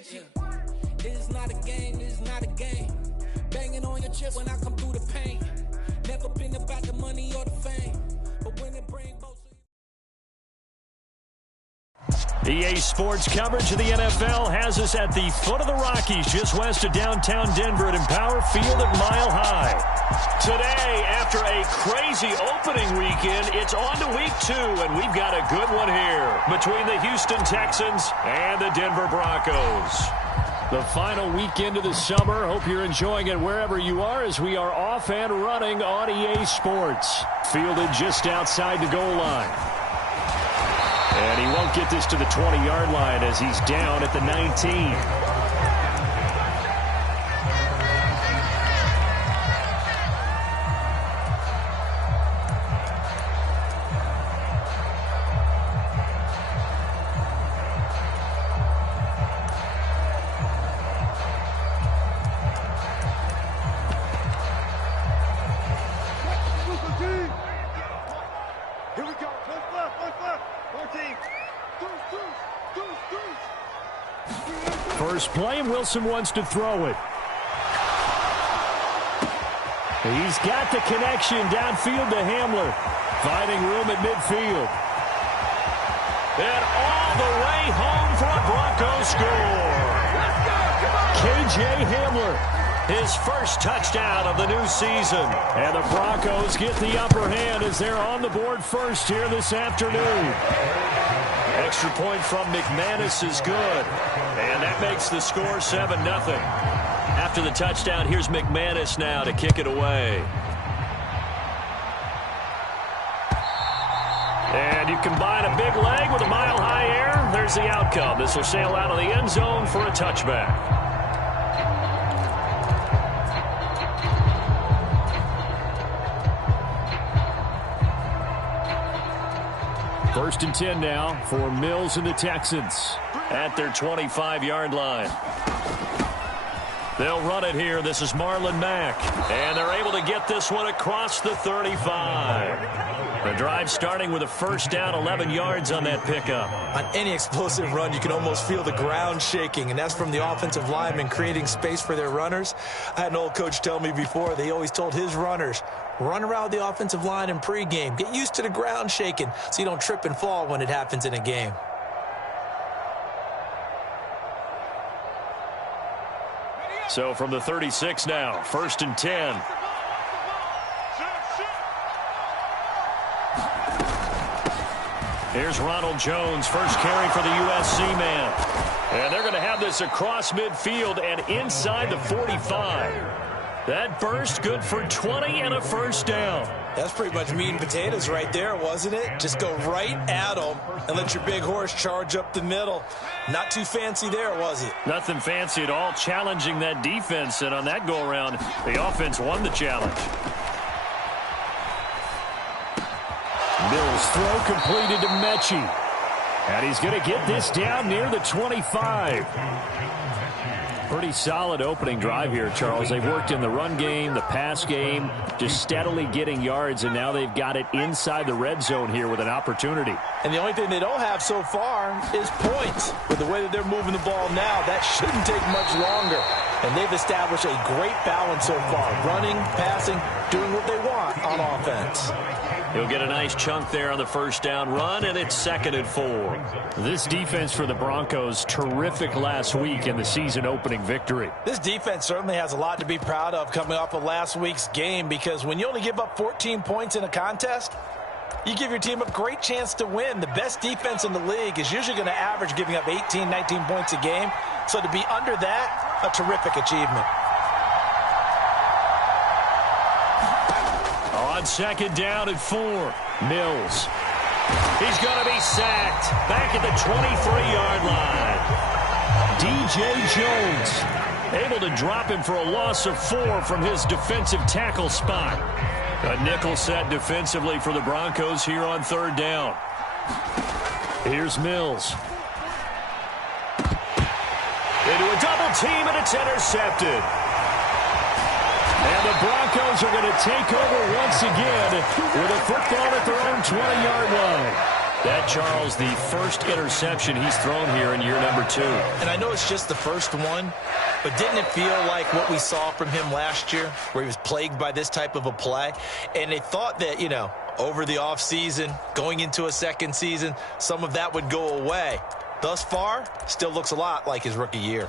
Yeah. It's not a game, it's not a game. Banging on your chest when I come through the pain. Never been about the money or the fame, but when it brings both. EA Sports coverage of the NFL has us at the foot of the Rockies, just west of downtown Denver at Empower Field at Mile High. Today, after a crazy opening weekend, it's on to week 2, and we've got a good one here between the Houston Texans and the Denver Broncos. The final weekend of the summer. Hope you're enjoying it wherever you are as we are off and running on EA Sports. Fielded just outside the goal line. And he won't get this to the 20-yard line as he's down at the 19. First play, and Wilson wants to throw it. He's got the connection downfield to Hamler. Finding room at midfield. And all the way home for a Broncos score. KJ Hamler, his first touchdown of the new season. And the Broncos get the upper hand as they're on the board first here this afternoon. Extra point from McManus is good. And that makes the score 7-0. After the touchdown, here's McManus now to kick it away. And you combine a big leg with a mile-high air. There's the outcome. This will sail out of the end zone for a touchback. First and 10 now for Mills and the Texans at their 25-yard line. They'll run it here. This is Marlon Mack. And they're able to get this one across the 35. The drive starting with a first down, 11 yards on that pickup. On any explosive run, you can almost feel the ground shaking, and that's from the offensive linemen creating space for their runners. I had an old coach tell me before, they always told his runners, run around the offensive line in pregame. Get used to the ground shaking so you don't trip and fall when it happens in a game. So from the 36 now, first and 10. Here's Ronald Jones, first carry for the USC man. And they're going to have this across midfield and inside the 45. That burst good for 20 and a first down. That's pretty much meat and potatoes right there, wasn't it? Just go right at them and let your big horse charge up the middle. Not too fancy there, was it? Nothing fancy at all, challenging that defense. And on that go-around, the offense won the challenge. Mills throw completed to Mechie. And he's going to get this down near the 25. Pretty solid opening drive here, Charles. They've worked in the run game, the pass game, just steadily getting yards, and now they've got it inside the red zone here with an opportunity. And the only thing they don't have so far is points. With the way that they're moving the ball now, that shouldn't take much longer. And they've established a great balance so far, running, passing, doing what they want on offense. He'll get a nice chunk there on the first down run, and it's 2nd and 4. This defense for the Broncos, terrific last week in the season opening victory. This defense certainly has a lot to be proud of coming off of last week's game, because when you only give up 14 points in a contest, you give your team a great chance to win. The best defense in the league is usually going to average giving up 18, 19 points a game. So to be under that, a terrific achievement. On second down at 4, Mills. He's going to be sacked back at the 23-yard line. DJ Jones able to drop him for a loss of 4 from his defensive tackle spot. A nickel set defensively for the Broncos here on 3rd down. Here's Mills. Into a double team, and it's intercepted. And the Broncos are going to take over once again with a football at their own 20-yard line. That, Charles, the first interception he's thrown here in year number 2. And I know it's just the first one, but didn't it feel like what we saw from him last year, where he was plagued by this type of a play? And they thought that, over the offseason, going into a second season, some of that would go away. Thus far, still looks a lot like his rookie year.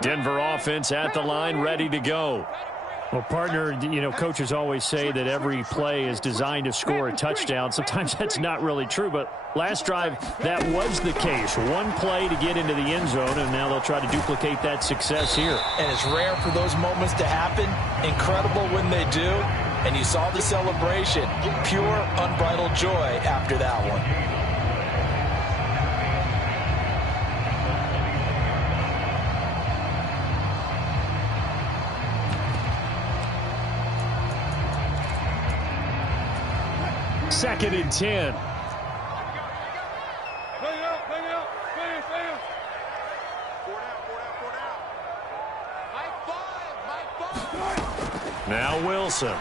Denver offense at the line, ready to go. Well, partner, coaches always say that every play is designed to score a touchdown. Sometimes that's not really true, but last drive, that was the case. One play to get into the end zone, and now they'll try to duplicate that success here. And it's rare for those moments to happen. Incredible when they do. And you saw the celebration. Pure, unbridled joy after that one. Second and 10. Now Wilson.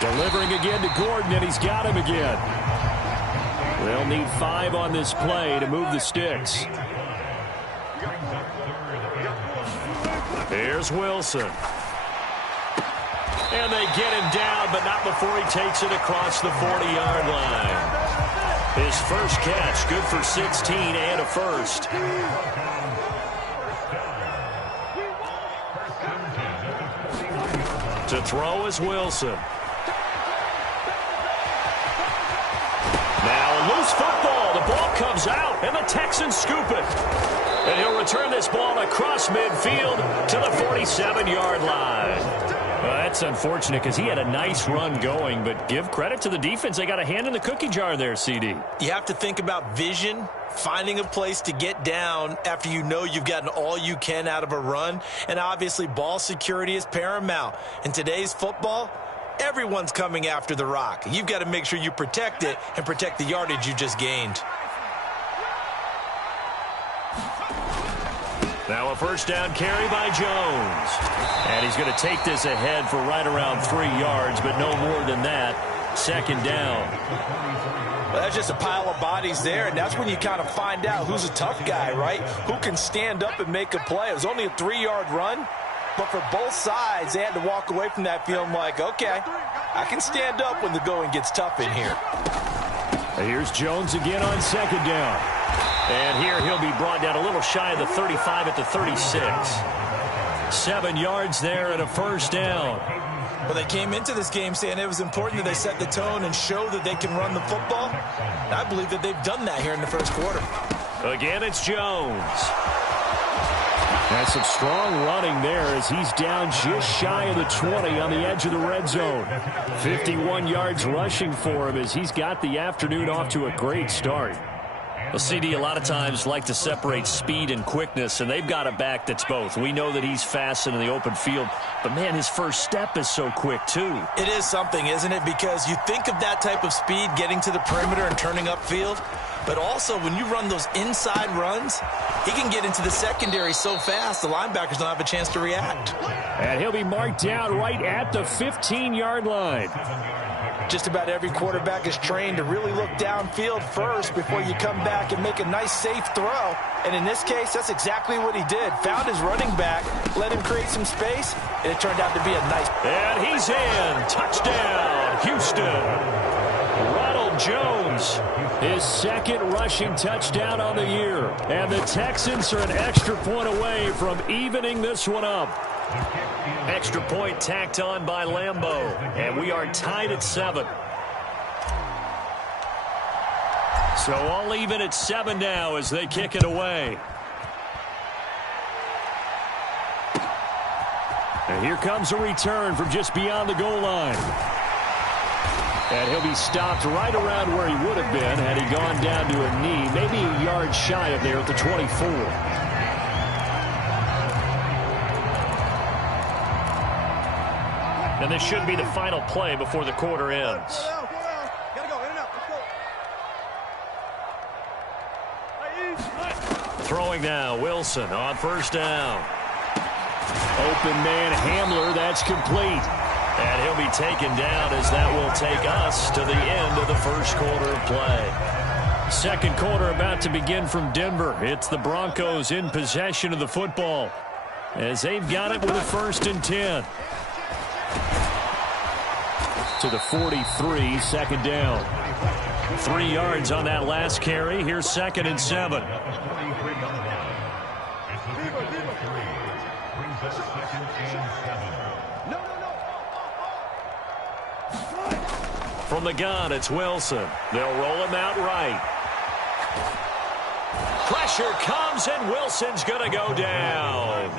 Delivering again to Gordon, and he's got him again. They'll need 5 on this play to move the sticks. Here's Wilson. And they get him down, but not before he takes it across the 40-yard line. His first catch, good for 16 and a first. To throw is Wilson. Now a loose football. The ball comes out, and the Texans scoop it. And he'll return this ball across midfield to the 47-yard line. Well, that's unfortunate because he had a nice run going, but give credit to the defense. They got a hand in the cookie jar there, CD. You have to think about vision, finding a place to get down after you know you've gotten all you can out of a run. And obviously, ball security is paramount. In today's football, everyone's coming after the rock. You've got to make sure you protect it and protect the yardage you just gained. Now a first down carry by Jones. And he's going to take this ahead for right around 3 yards, but no more than that. Second down. Well, that's just a pile of bodies there, and that's when you kind of find out who's a tough guy, right? Who can stand up and make a play. It was only a 3-yard run, but for both sides, they had to walk away from that feeling like, okay, I can stand up when the going gets tough in here. Here's Jones again on second down. And here he'll be brought down a little shy of the 35 at the 36. 7 yards there and a first down. Well, they came into this game saying it was important that they set the tone and show that they can run the football. And I believe that they've done that here in the first quarter. Again, it's Jones. That's some strong running there as he's down just shy of the 20 on the edge of the red zone. 51 yards rushing for him as he's got the afternoon off to a great start. Well, CD, a lot of times like to separate speed and quickness, and they've got a back that's both. We know that he's fast in the open field, but, man, his first step is so quick, too. It is something, isn't it? Because you think of that type of speed getting to the perimeter and turning upfield, but also when you run those inside runs, he can get into the secondary so fast the linebackers don't have a chance to react. And he'll be marked down right at the 15-yard line. Just about every quarterback is trained to really look downfield first before you come back and make a nice, safe throw. And in this case, that's exactly what he did. Found his running back, let him create some space, and it turned out to be a nice... And he's in. Touchdown, Houston. Ronald Jones. His second rushing touchdown on the year. And the Texans are an extra point away from evening this one up. Extra point tacked on by Lambeau. And we are tied at 7. So all even at 7 now as they kick it away. And here comes a return from just beyond the goal line. And he'll be stopped right around where he would have been had he gone down to a knee, maybe a yard shy of there at the 24. And this should be the final play before the quarter ends. Throwing now, Wilson on first down. Open man Hamler, that's complete. And he'll be taken down as that will take us to the end of the first quarter of play. Second quarter about to begin from Denver. It's the Broncos in possession of the football as they've got it with a 1st and 10. To the 43, second down. 3 yards on that last carry. Here's 2nd and 7. From the gun, it's Wilson. They'll roll him out right. Pressure comes, and Wilson's going to go down.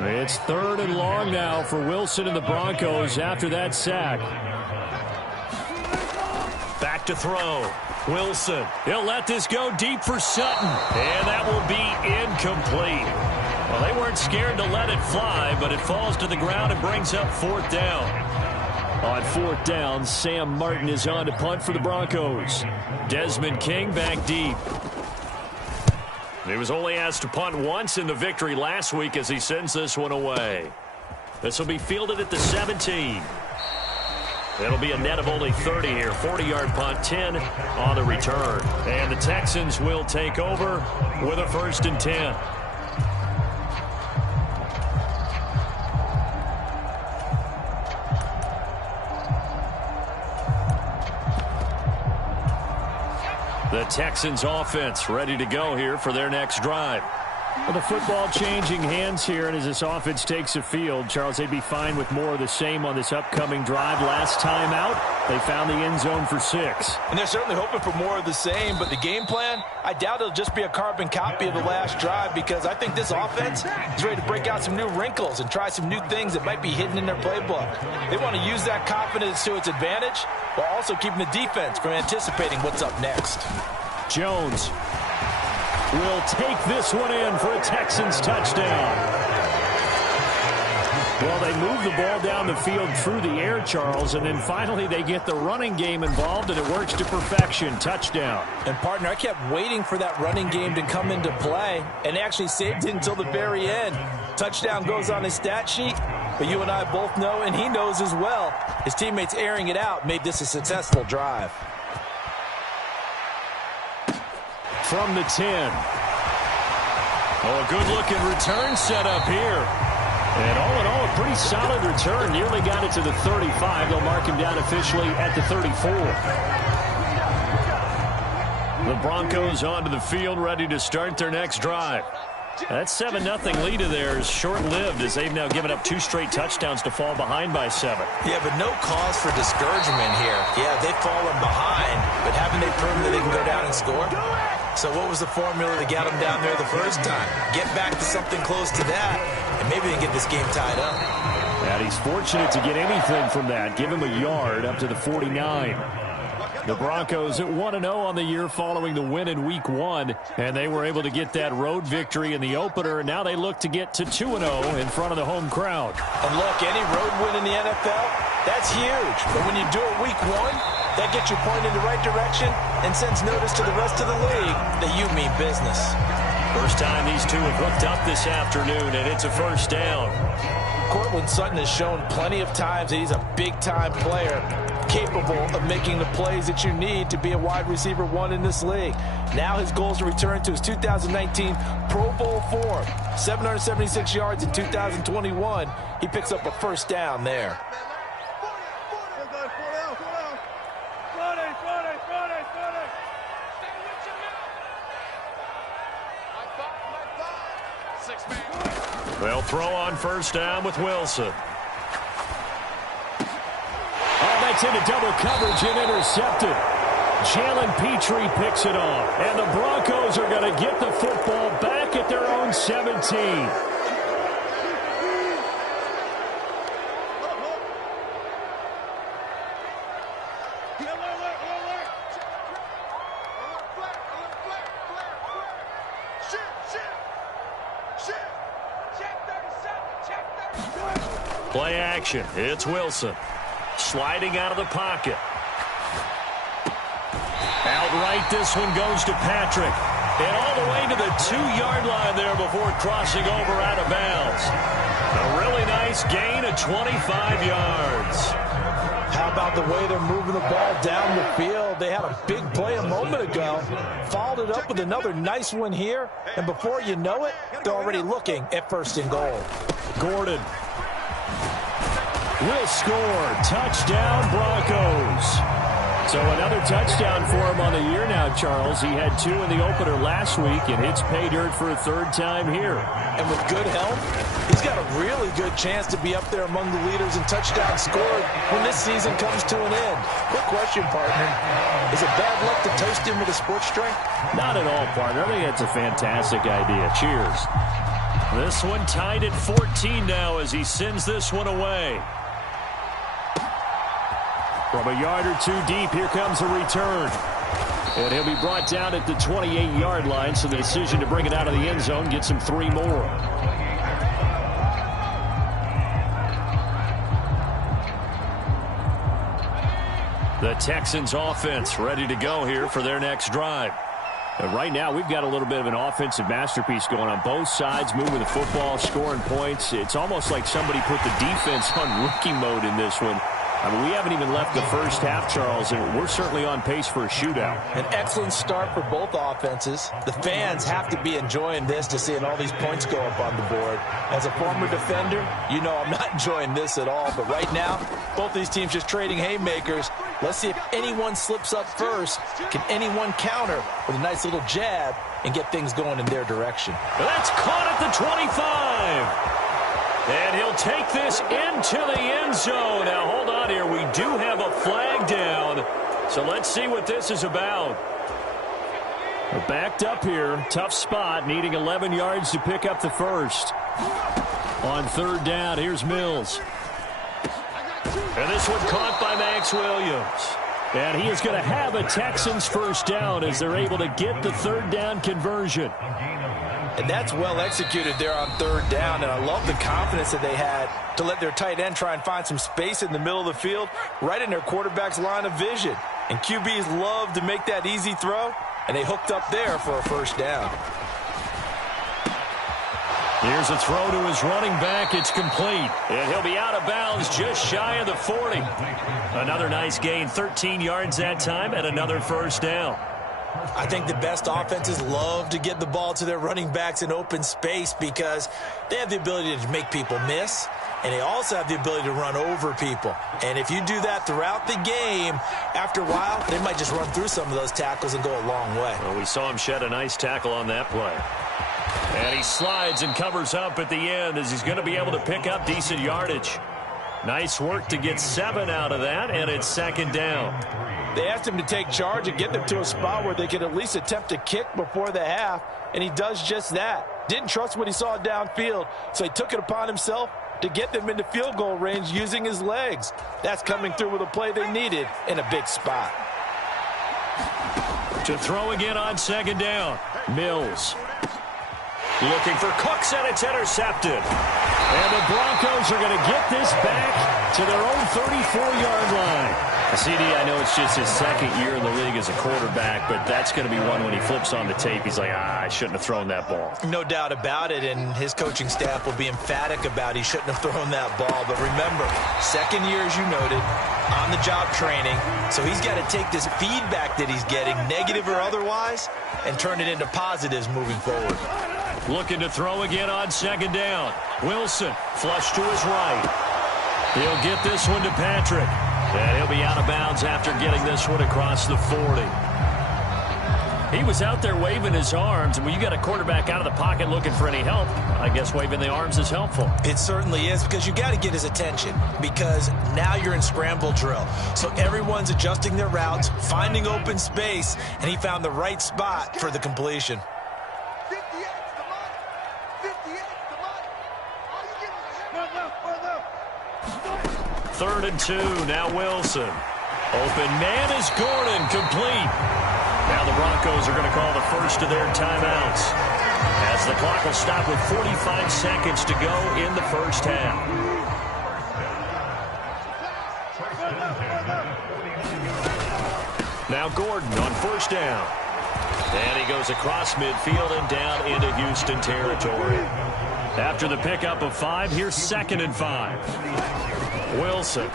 It's 3rd and long now for Wilson and the Broncos after that sack. Back to throw. Wilson. He'll let this go deep for Sutton. And that will be incomplete. Well, they weren't scared to let it fly, but it falls to the ground and brings up 4th down. On 4th down, Sam Martin is on to punt for the Broncos. Desmond King back deep. He was only asked to punt once in the victory last week as he sends this one away. This will be fielded at the 17. It'll be a net of only 30 here. 40-yard punt, 10 on the return. And the Texans will take over with a 1st and 10. The Texans offense ready to go here for their next drive. Well, the football changing hands here, and as this offense takes the field, Charles, they'd be fine with more of the same on this upcoming drive. Last time out, they found the end zone for 6. And they're certainly hoping for more of the same, but the game plan, I doubt it'll just be a carbon copy of the last drive, because I think this offense is ready to break out some new wrinkles and try some new things that might be hidden in their playbook. They want to use that confidence to its advantage while also keeping the defense from anticipating what's up next. Jones will take this one in for a Texans touchdown. Well, they move the ball down the field through the air, Charles, and then finally they get the running game involved, and it works to perfection. Touchdown. And, partner, I kept waiting for that running game to come into play and actually saved it until the very end. Touchdown goes on his stat sheet, but you and I both know, and he knows as well, his teammates airing it out made this a successful drive. From the 10. Oh, a good-looking return set up here. And all in all, a pretty solid return. Nearly got it to the 35. They'll mark him down officially at the 34. The Broncos onto the field, ready to start their next drive. That 7-0 lead of theirs short-lived as they've now given up 2 straight touchdowns to fall behind by 7. Yeah, but no cause for discouragement here. Yeah, they've fallen behind, but haven't they proven that they can go down and score? So what was the formula that got them down there the first time? Get back to something close to that, and maybe they get this game tied up. And he's fortunate to get anything from that. Give him a yard up to the 49. The Broncos at 1-0 on the year following the win in Week 1, and they were able to get that road victory in the opener, and now they look to get to 2-0 in front of the home crowd. And look, any road win in the NFL, that's huge. But when you do it Week 1, that gets you pointed in the right direction and sends notice to the rest of the league that you mean business. First time these two have hooked up this afternoon, and it's a first down. Cortland Sutton has shown plenty of times that he's a big-time player, capable of making the plays that you need to be a wide receiver 1 in this league. Now his goal is to return to his 2019 Pro Bowl form. 776 yards in 2021. He picks up a first down there. They'll throw on first down with Wilson. Oh, that's into double coverage and intercepted. Jalen Petrie picks it off. And the Broncos are going to get the football back at their own 17. Play action. It's Wilson. Sliding out of the pocket. Outright, this one goes to Patrick. And all the way to the 2-yard line there before crossing over out of bounds. A really nice gain of 25 yards. How about the way they're moving the ball down the field? They had a big play a moment ago, followed it up with another nice one here, and before you know it, they're already looking at 1st and goal. Gordon will score. Touchdown, Broncos. So another touchdown for him on the year now, Charles. He had 2 in the opener last week and hits pay dirt for a 3rd time here. And with good health, he's got a really good chance to be up there among the leaders in touchdowns scored when this season comes to an end. Quick question, partner. Is it bad luck to toast him with a sports drink? Not at all, partner. I think that's a fantastic idea. Cheers. This one tied at 14 now as he sends this one away. From a yard or 2 deep, here comes a return. And he'll be brought down at the 28-yard line, so the decision to bring it out of the end zone gets him 3 more. The Texans offense ready to go here for their next drive. And right now, we've got a little bit of an offensive masterpiece going on both sides, moving the football, scoring points. It's almost like somebody put the defense on rookie mode in this one. I mean, we haven't even left the first half, Charles, and we're certainly on pace for a shootout. An excellent start for both offenses. The fans have to be enjoying this to seeing all these points go up on the board. As a former defender, you know I'm not enjoying this at all. But right now, both these teams just trading haymakers. Let's see if anyone slips up first. Can anyone counter with a nice little jab and get things going in their direction? That's caught at the 25. And he'll take this into the end zone. Now, hold on here. We do have a flag down. So let's see what this is about. We're backed up here. Tough spot. Needing 11 yards to pick up the first. On 3rd down, here's Mills. And this one caught by Max Williams. And he is going to have a Texans first down as they're able to get the 3rd down conversion. And that's well executed there on 3rd down. And I love the confidence that they had to let their tight end try and find some space in the middle of the field, right in their quarterback's line of vision. And QBs love to make that easy throw, and they hooked up there for a first down. Here's a throw to his running back. It's complete. And he'll be out of bounds just shy of the 40. Another nice gain, 13 yards that time, and another first down. I think the best offenses love to get the ball to their running backs in open space because they have the ability to make people miss, and they also have the ability to run over people. And if you do that throughout the game, after a while, they might just run through some of those tackles and go a long way. Well, we saw him shed a nice tackle on that play. And he slides and covers up at the end as he's going to be able to pick up decent yardage. Nice work to get 7 out of that, and it's 2nd down. They asked him to take charge and get them to a spot where they could at least attempt a kick before the half, and he does just that. Didn't trust what he saw downfield, so he took it upon himself to get them into field goal range using his legs. That's coming through with a play they needed in a big spot. To throw again on 2nd down. Mills. Looking for Cooks, and it's intercepted. And the Broncos are going to get this back to their own 34-yard line. CD, I know it's just his 2nd year in the league as a quarterback, but that's going to be one when he flips on the tape. He's like, I shouldn't have thrown that ball. No doubt about it, and his coaching staff will be emphatic about he shouldn't have thrown that ball. But remember, 2nd year, as you noted, on-the-job training. So he's got to take this feedback that he's getting, negative or otherwise, and turn it into positives moving forward. Looking to throw again on 2nd down. Wilson, flush to his right. He'll get this one to Patrick. And he'll be out of bounds after getting this one across the 40. He was out there waving his arms, and when you got a quarterback out of the pocket looking for any help, I guess waving the arms is helpful. It certainly is, because you got to get his attention, because now you're in scramble drill. So everyone's adjusting their routes, finding open space, and he found the right spot for the completion. 3rd and 2, now Wilson. Open man is Gordon, complete. Now the Broncos are going to call the first of their timeouts, as the clock will stop with 45 seconds to go in the first half. Now Gordon on 1st down. And he goes across midfield and down into Houston territory. After the pickup of 5, here's 2nd and 5. Wilson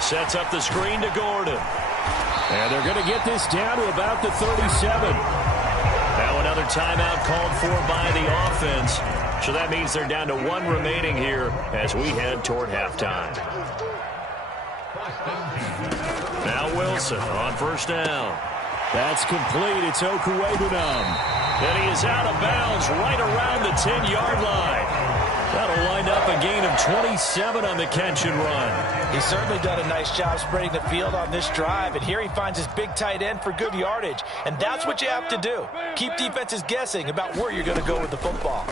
sets up the screen to Gordon. And they're going to get this down to about the 37. Now another timeout called for by the offense. So that means they're down to 1 remaining here as we head toward halftime. Now Wilson on 1st down. That's complete. It's Okuwebunam. And he is out of bounds right around the 10-yard line. That'll wind up a gain of 27 on the catch and run. He's certainly done a nice job spreading the field on this drive, and here he finds his big tight end for good yardage. And that's what you have to do. Keep defenses guessing about where you're going to go with the football.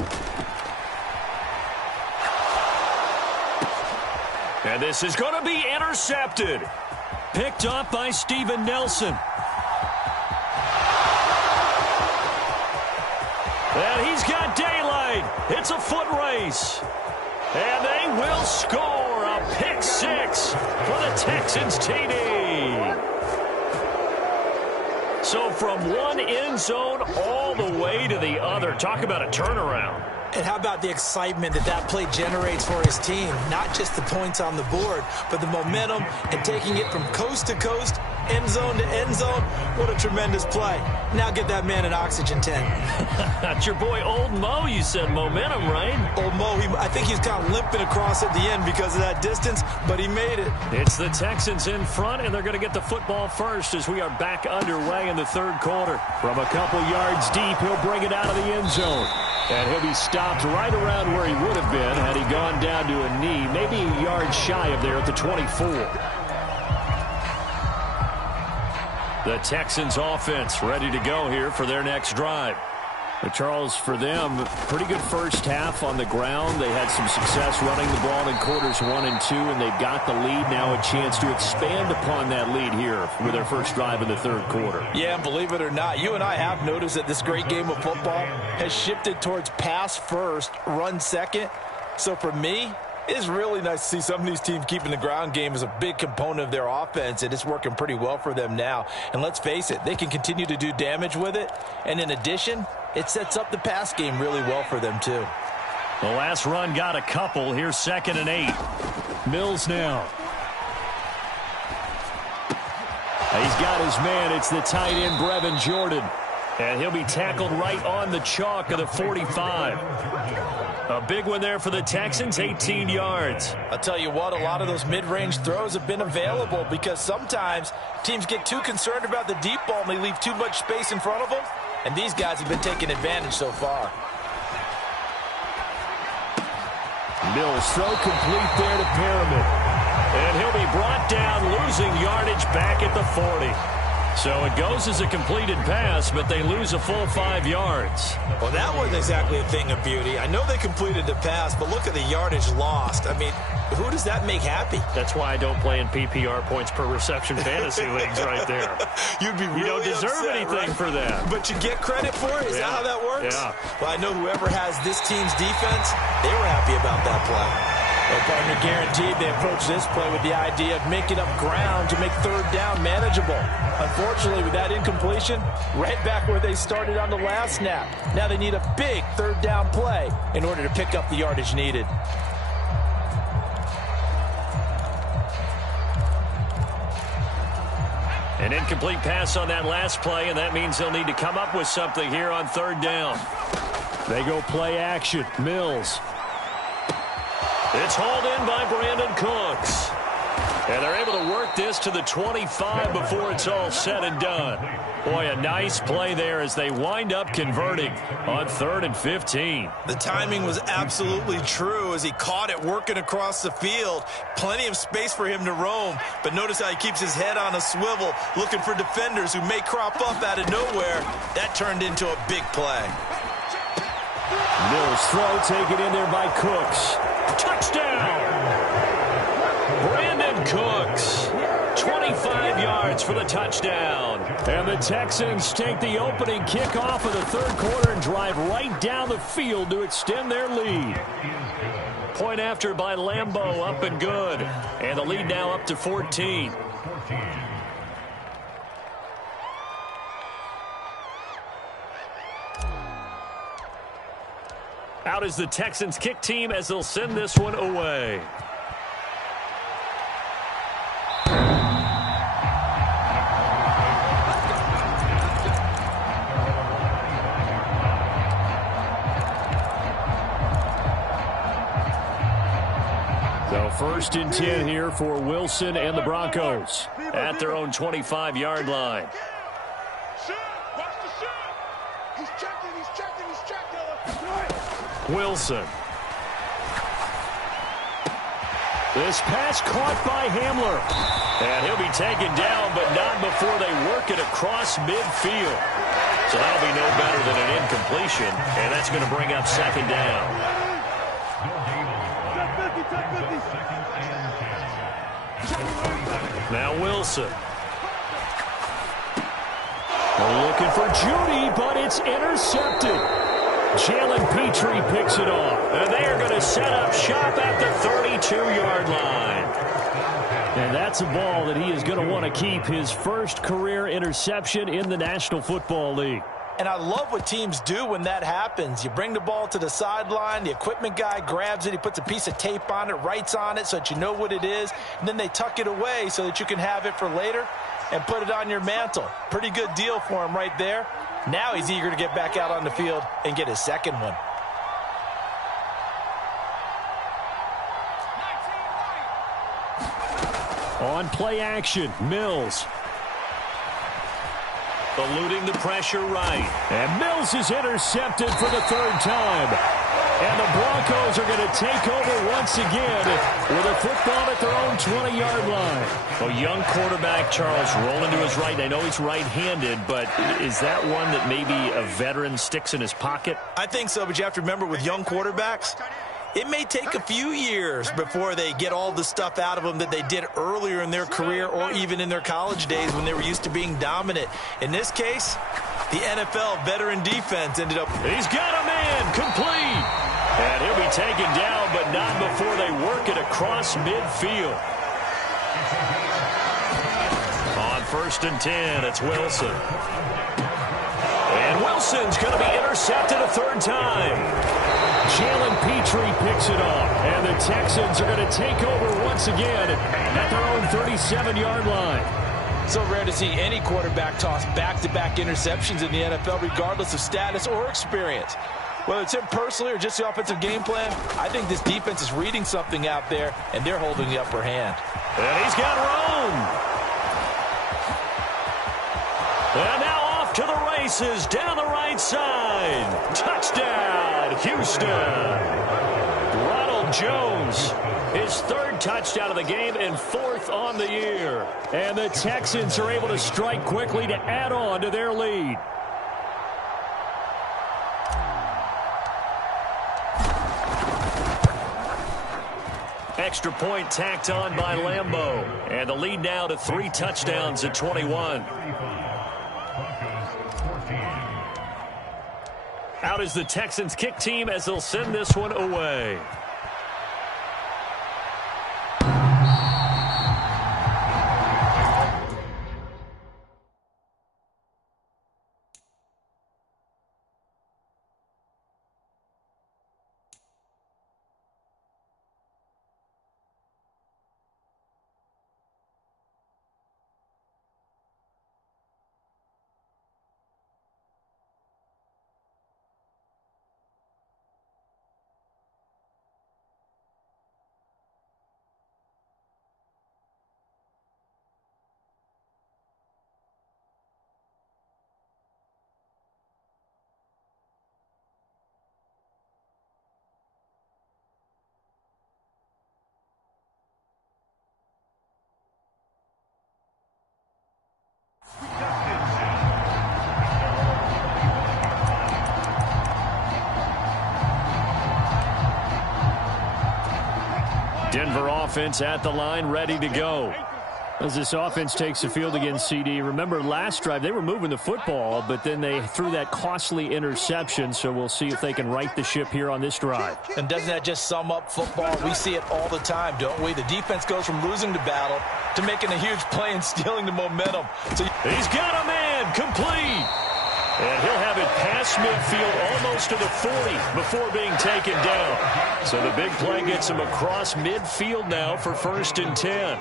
And this is going to be intercepted. Picked up by Steven Nelson. And he's got daylight. It's a foot race. And they will score a pick 6 for the Texans TD. So from one end zone all the way to the other. Talk about a turnaround. And how about the excitement that play generates for his team? Not just the points on the board, but the momentum and taking it from coast to coast, end zone to end zone. What a tremendous play. Now get that man an oxygen tank. That's your boy Old Mo. You said momentum, right? Old Mo, I think he's kind of limping across at the end because of that distance, but he made it. It's the Texans in front, and they're going to get the football first as we are back underway in the 3rd quarter. From a couple yards deep, he'll bring it out of the end zone. And he'll be stopped right around where he would have been had he gone down to a knee, maybe a yard shy of there at the 24. The Texans offense ready to go here for their next drive. But Charles, for them, pretty good first half on the ground. They had some success running the ball in quarters 1 and 2, and they've got the lead. Now a chance to expand upon that lead here with their first drive in the 3rd quarter. Yeah, and believe it or not, you and I have noticed that this great game of football has shifted towards pass first, run second. So for me, it's really nice to see some of these teams keeping the ground game as a big component of their offense, and it's working pretty well for them now. And let's face it, they can continue to do damage with it. And in addition, it sets up the pass game really well for them, too. The last run got a couple. Here's 2nd and 8. Mills now. He's got his man. It's the tight end, Brevin Jordan. And he'll be tackled right on the chalk of the 45. A big one there for the Texans, 18 yards. I'll tell you what, a lot of those mid-range throws have been available because sometimes teams get too concerned about the deep ball and they leave too much space in front of them. And these guys have been taking advantage so far. Mills throw complete there to Perriman. And he'll be brought down, losing yardage back at the 40. So it goes as a completed pass, but they lose a full 5 yards. Well, that wasn't exactly a thing of beauty. I know they completed the pass, but look at the yardage lost. I mean, who does that make happy? That's why I don't play in PPR points per reception fantasy leagues right there. You'd be really You don't deserve upset, anything right? for that. But you get credit for it? Is that how that works? Yeah. Well, I know whoever has this team's defense, they were happy about that play. Well, partner, guaranteed they approach this play with the idea of making up ground to make 3rd down manageable. Unfortunately, with that incompletion, right back where they started on the last snap. Now they need a big 3rd down play in order to pick up the yardage needed. An incomplete pass on that last play, and that means they'll need to come up with something here on 3rd down. They go play action. Mills. It's hauled in by Brandon Cooks. And they're able to work this to the 25 before it's all said and done. Boy, a nice play there as they wind up converting on 3rd and 15. The timing was absolutely true as he caught it working across the field. Plenty of space for him to roam. But notice how he keeps his head on a swivel, looking for defenders who may crop up out of nowhere. That turned into a big play. Mills throw taken in there by Cooks. Touchdown! Brandon Cooks, 25 yards for the touchdown. And the Texans take the opening kickoff of the 3rd quarter and drive right down the field to extend their lead. Point after by Lambeau, up and good. And the lead now up to 14. Out is the Texans kick team as they'll send this one away. So 1st and 10 here for Wilson and the Broncos at their own 25-yard line. Wilson. This pass caught by Hamler. And he'll be taken down, but not before they work it across midfield. So that'll be no better than an incompletion, and that's going to bring up 2nd down. Now Wilson. Looking for Judy, but it's intercepted. Jalen Petrie picks it off. And they are going to set up shop at the 32-yard line. And that's a ball that he is going to want to keep, his first career interception in the National Football League. And I love what teams do when that happens. You bring the ball to the sideline, the equipment guy grabs it, he puts a piece of tape on it, writes on it so that you know what it is, and then they tuck it away so that you can have it for later and put it on your mantle. Pretty good deal for him right there. Now he's eager to get back out on the field and get his 2nd one. On play action, Mills. Eluding the pressure right. And Mills is intercepted for the 3rd time. And the Broncos are going to take over once again with a football at their own 20-yard line. Well, young quarterback Charles rolling to his right. I know he's right-handed, but is that one that maybe a veteran sticks in his pocket? I think so, but you have to remember with young quarterbacks, it may take a few years before they get all the stuff out of them that they did earlier in their career or even in their college days when they were used to being dominant. In this case, the NFL veteran defense ended up. He's got a man complete. And he'll be taken down, but not before they work it across midfield. On 1st and 10, it's Wilson. And Wilson's going to be intercepted a 3rd time. Jalen Petrie picks it off. And the Texans are going to take over once again at their own 37-yard line. So rare to see any quarterback toss back-to-back interceptions in the NFL, regardless of status or experience. Whether it's him personally or just the offensive game plan, I think this defense is reading something out there, and they're holding the upper hand. And he's got room. And now off to the races down the right side. Touchdown, Houston. Ronald Jones, his 3rd touchdown of the game and 4th on the year. And the Texans are able to strike quickly to add on to their lead. Extra point tacked on by Lambeau. And the lead now to 3 touchdowns at 21. Out is the Texans kick team as they'll send this one away. Denver offense at the line, ready to go. As this offense takes the field against CD, remember last drive they were moving the football, but then they threw that costly interception, so we'll see if they can right the ship here on this drive. And doesn't that just sum up football? We see it all the time, don't we? The defense goes from losing the battle to making a huge play and stealing the momentum. So he's got a man complete. And he'll have it past midfield, almost to the 40, before being taken down. So the big play gets him across midfield now for 1st and 10.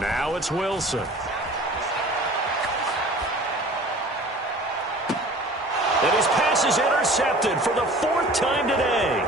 Now it's Wilson. And his pass is intercepted for the 4th time today.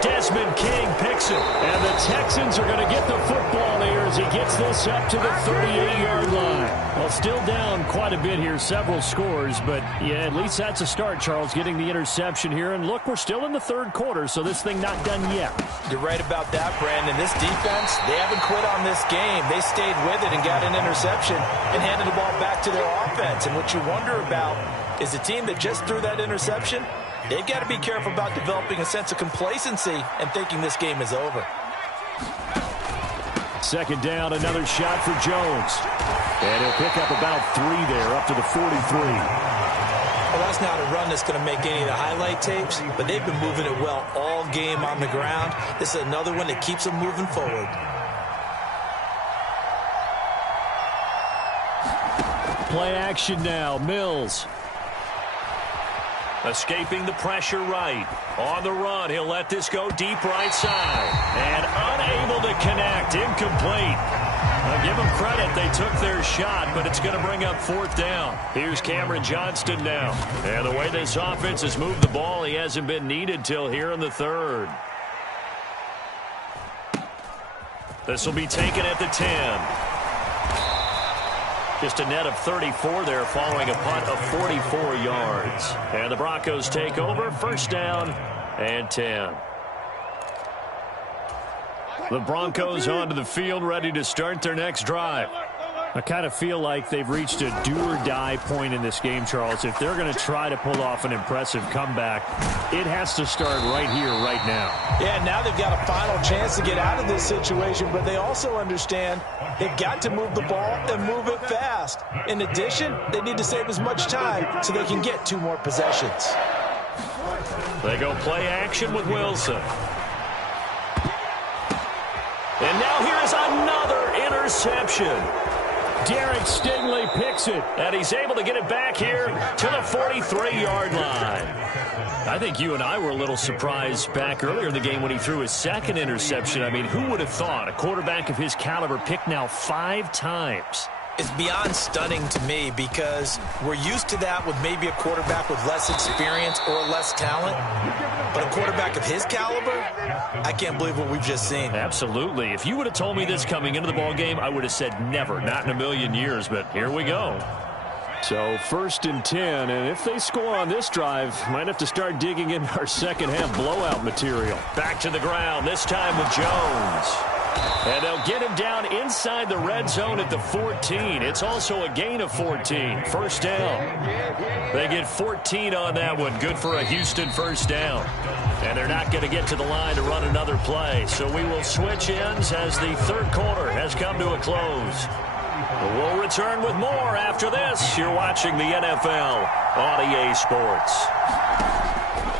Desmond King picks it. And the Texans are going to get the football here as he gets this up to the 38-yard line. Well, still down quite a bit here, several scores, but yeah, at least that's a start, Charles, getting the interception here. And look, we're still in the 3rd quarter, so this thing not done yet. You're right about that, Brandon. This defense, they haven't quit on this game. They stayed with it and got an interception and handed the ball back to their offense. And what you wonder about is a team that just threw that interception, they've got to be careful about developing a sense of complacency and thinking this game is over. 2nd down, another shot for Jones. And he'll pick up about 3 there, up to the 43. Well, that's not a run that's going to make any of the highlight tapes, but they've been moving it well all game on the ground. This is another one that keeps them moving forward. Play action now, Mills. Escaping the pressure right. On the run, he'll let this go deep right side. And unable to connect. Incomplete. I'll give them credit. They took their shot, but it's going to bring up 4th down. Here's Cameron Johnston now. And the way this offense has moved the ball, he hasn't been needed till here in the 3rd. This will be taken at the 10. Just a net of 34 there following a punt of 44 yards. And the Broncos take over, 1st down and 10. The Broncos onto the field, ready to start their next drive. I kind of feel like they've reached a do-or-die point in this game, Charles. If they're going to try to pull off an impressive comeback, it has to start right here, right now. Yeah, now they've got a final chance to get out of this situation, but they also understand they've got to move the ball and move it fast. In addition, they need to save as much time so they can get 2 more possessions. They go play action with Wilson. And now here is another interception. Derek Stingley picks it, and he's able to get it back here to the 43-yard line. I think you and I were a little surprised back earlier in the game when he threw his 2nd interception. I mean, who would have thought a quarterback of his caliber picked now 5 times? It's beyond stunning to me because we're used to that with maybe a quarterback with less experience or less talent. But a quarterback of his caliber, I can't believe what we've just seen. Absolutely. If you would have told me this coming into the ballgame, I would have said never, not in a million years. But here we go. So 1st and 10, and if they score on this drive, might have to start digging into our second-half blowout material. Back to the ground, this time with Jones. And they'll get him down inside the red zone at the 14. It's also a gain of 14. 1st down. They get 14 on that one. Good for a Houston 1st down. And they're not going to get to the line to run another play. So we will switch ends as the 3rd quarter has come to a close. We'll return with more after this. You're watching the NFL on EA Sports.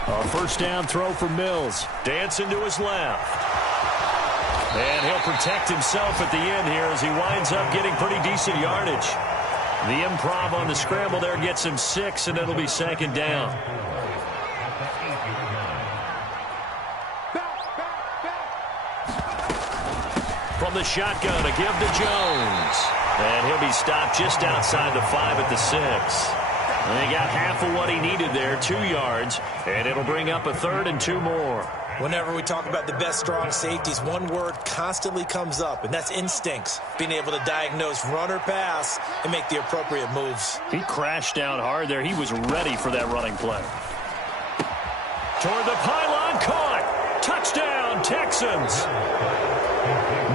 A 1st down throw for Mills. Dancing to his left. And he'll protect himself at the end here as he winds up getting pretty decent yardage. The improv on the scramble there gets him 6, and it'll be 2nd down. From the shotgun, a give to Jones. And he'll be stopped just outside the 5 at the 6. And he got half of what he needed there, 2 yards. And it'll bring up a 3rd and 2 more. Whenever we talk about the best strong safeties, one word constantly comes up, and that's instincts. Being able to diagnose run or pass and make the appropriate moves. He crashed down hard there. He was ready for that running play. Toward the pylon, caught. Touchdown, Texans.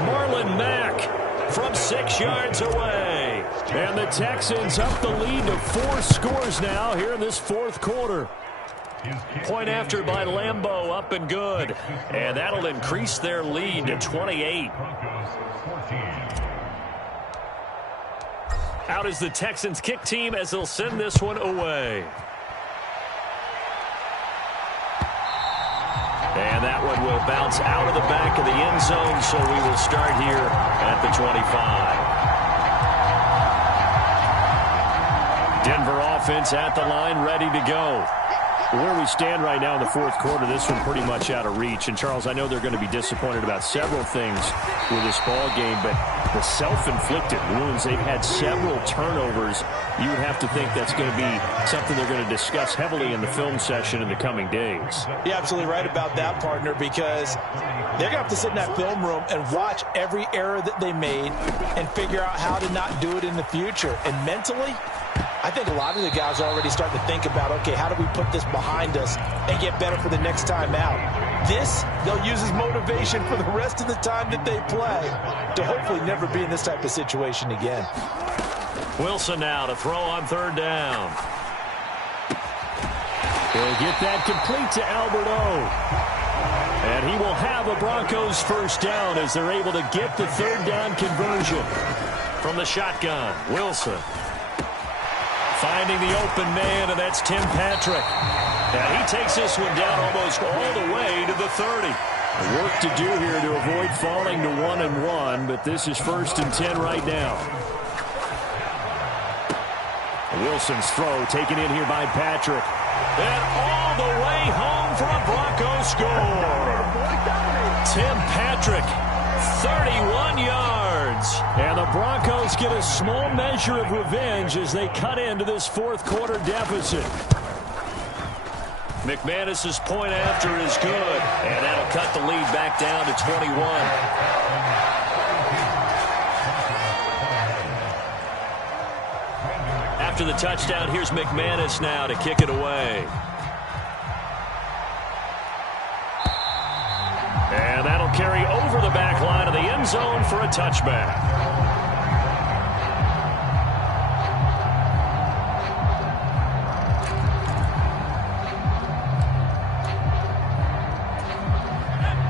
Marlon Mack from 6 yards away. And the Texans up the lead to 4 scores now here in this 4th quarter. Point after by Lambeau, up and good. And that'll increase their lead to 28. Out is the Texans kick team as they'll send this one away. And And that one will bounce out of the back of the end zone, so we will start here at the 25. Denver offense at the line, ready to go. Where we stand right now in the fourth quarter, this one pretty much out of reach. And, Charles, I know they're going to be disappointed about several things with this ball game, but the self-inflicted wounds, they've had several turnovers. You would have to think that's going to be something they're going to discuss heavily in the film session in the coming days. You're absolutely right about that, partner, because they're going to have to sit in that film room and watch every error that they made and figure out how to not do it in the future. And mentally, I think a lot of the guys are already starting to think about, okay, how do we put this behind us and get better for the next time out? This, they'll use as motivation for the rest of the time that they play to hopefully never be in this type of situation again. Wilson now to throw on third down. He'll get that complete to Alberto. And he will have a Broncos first down as they're able to get the third down conversion. From the shotgun, Wilson. Finding the open man, and that's Tim Patrick. And he takes this one down almost all the way to the 30. Work to do here to avoid falling to 1-1, but this is 1st and 10 right now. Wilson's throw taken in here by Patrick. And all the way home for a Broncos score. Tim Patrick, 31 yards. And the Broncos get a small measure of revenge as they cut into this fourth quarter deficit. McManus's point after is good. And that'll cut the lead back down to 21. After the touchdown, here's McManus now to kick it away. And that'll carry over the back line of the end zone for a touchback.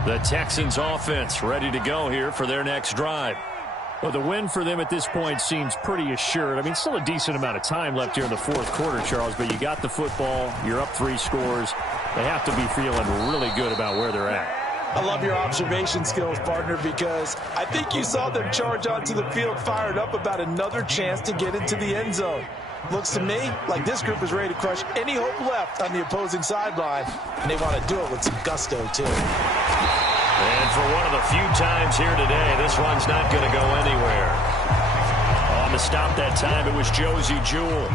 The Texans offense ready to go here for their next drive. Well, the win for them at this point seems pretty assured. I mean, still a decent amount of time left here in the fourth quarter, Charles, but you got the football, you're up 3 scores. They have to be feeling really good about where they're at. I love your observation skills, partner, because I think you saw them charge onto the field fired up about another chance to get into the end zone. Looks to me like this group is ready to crush any hope left on the opposing sideline, and they want to do it with some gusto, too. And for one of the few times here today, this one's not going to go anywhere. On the stop that time, it was Josie Jewell.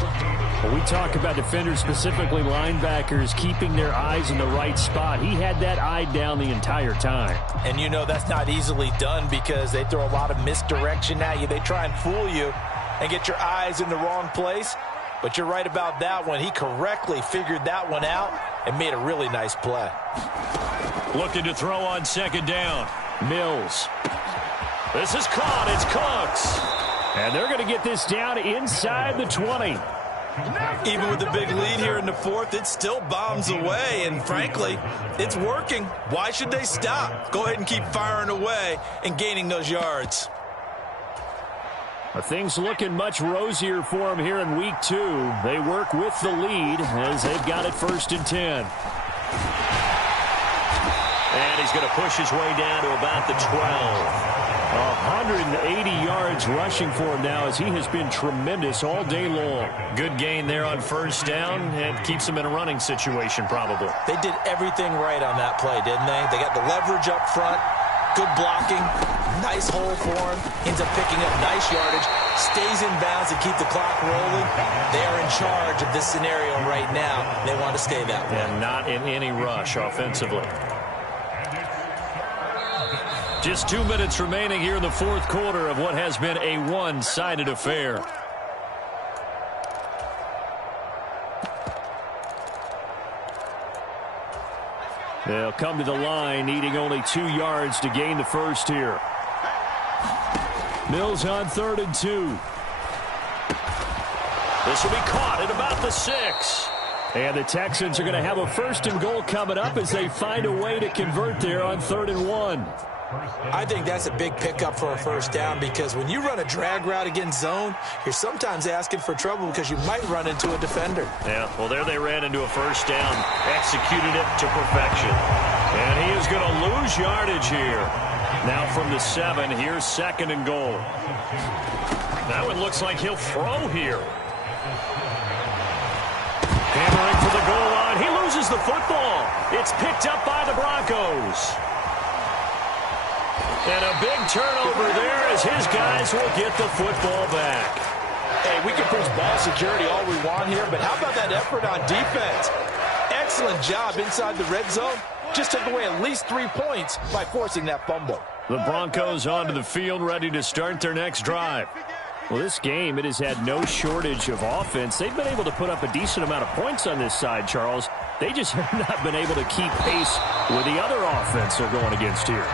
Well, we talk about defenders, specifically linebackers, keeping their eyes in the right spot. He had that eye down the entire time. And you know that's not easily done because they throw a lot of misdirection at you. They try and fool you and get your eyes in the wrong place. But you're right about that one. He correctly figured that one out and made a really nice play. Looking to throw on second down. Mills. This is caught. It's Cooks. And they're going to get this down inside the 20. Even with the big lead here in the fourth, it still bombs away. And frankly, it's working. Why should they stop? Go ahead and keep firing away and gaining those yards. Things looking much rosier for them here in week 2. They work with the lead as they've got it 1st and 10. And he's going to push his way down to about the 12. 180 yards rushing for him now as he has been tremendous all day long. Good gain there on first down and keeps him in a running situation probably. They did everything right on that play, didn't they? They got the leverage up front, good blocking, nice hole for him, ends up picking up nice yardage, stays in bounds to keep the clock rolling. They are in charge of this scenario right now. They want to stay that way. And not in any rush offensively. Just 2 minutes remaining here in the fourth quarter of what has been a one-sided affair. They'll come to the line, needing only 2 yards to gain the first here. Mills on 3rd and 2. This will be caught at about the 6. And the Texans are going to have a 1st and goal coming up as they find a way to convert there on 3rd and 1. I think that's a big pickup for a first down because when you run a drag route against zone, you're sometimes asking for trouble because you might run into a defender. Yeah, well, there they ran into a first down, executed it to perfection. And he is going to lose yardage here. Now from the 7, here's 2nd and goal. That one looks like he'll throw here. Hammering for the goal line. He loses the football. It's picked up by the Broncos. And a big turnover there as his guys will get the football back. Hey, we can preach ball security all we want here, but how about that effort on defense? Excellent job inside the red zone. Just took away at least 3 points by forcing that fumble. The Broncos onto the field, ready to start their next drive. Well, this game, it has had no shortage of offense. They've been able to put up a decent amount of points on this side, Charles. They just have not been able to keep pace with the other offense they're going against here.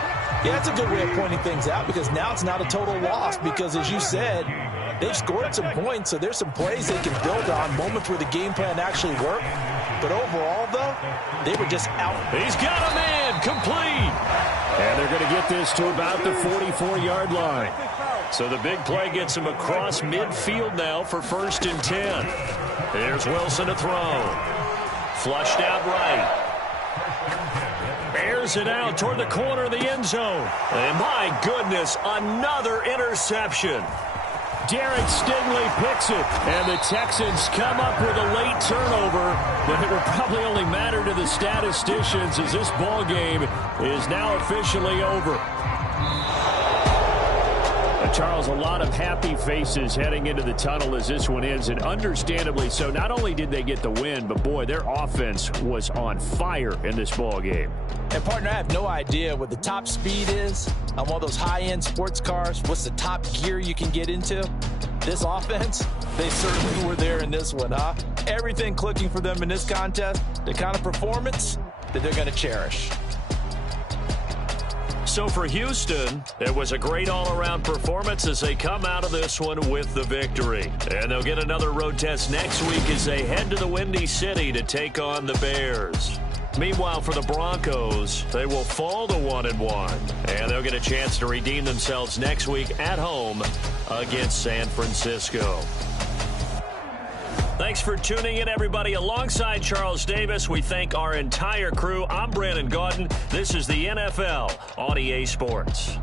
Yeah, that's a good way of pointing things out because now it's not a total loss because, as you said, they've scored some points, so there's some plays they can build on, moments where the game plan actually worked. But overall, though, they were just out. He's got a man, complete. And they're going to get this to about the 44-yard line. So the big play gets him across midfield now for 1st and 10. Here's Wilson to throw. Flushed out right. Bears it out toward the corner of the end zone. And my goodness, another interception. Derek Stingley picks it, and the Texans come up with a late turnover, but it will probably only matter to the statisticians as this ball game is now officially over. Charles, a lot of happy faces heading into the tunnel as this one ends, and understandably so. Not only did they get the win, but boy, their offense was on fire in this ball game. And partner, I have no idea what the top speed is on one of those high-end sports cars. What's the top gear you can get into? This offense, they certainly were there in this one, huh? Everything clicking for them in this contest, the kind of performance that they're going to cherish. So for Houston, it was a great all-around performance as they come out of this one with the victory. And they'll get another road test next week as they head to the Windy City to take on the Bears. Meanwhile, for the Broncos, they will fall to 1-1, and they'll get a chance to redeem themselves next week at home against San Francisco. Thanks for tuning in, everybody. Alongside Charles Davis, we thank our entire crew. I'm Brandon Gaudin. This is the NFL on EA Sports.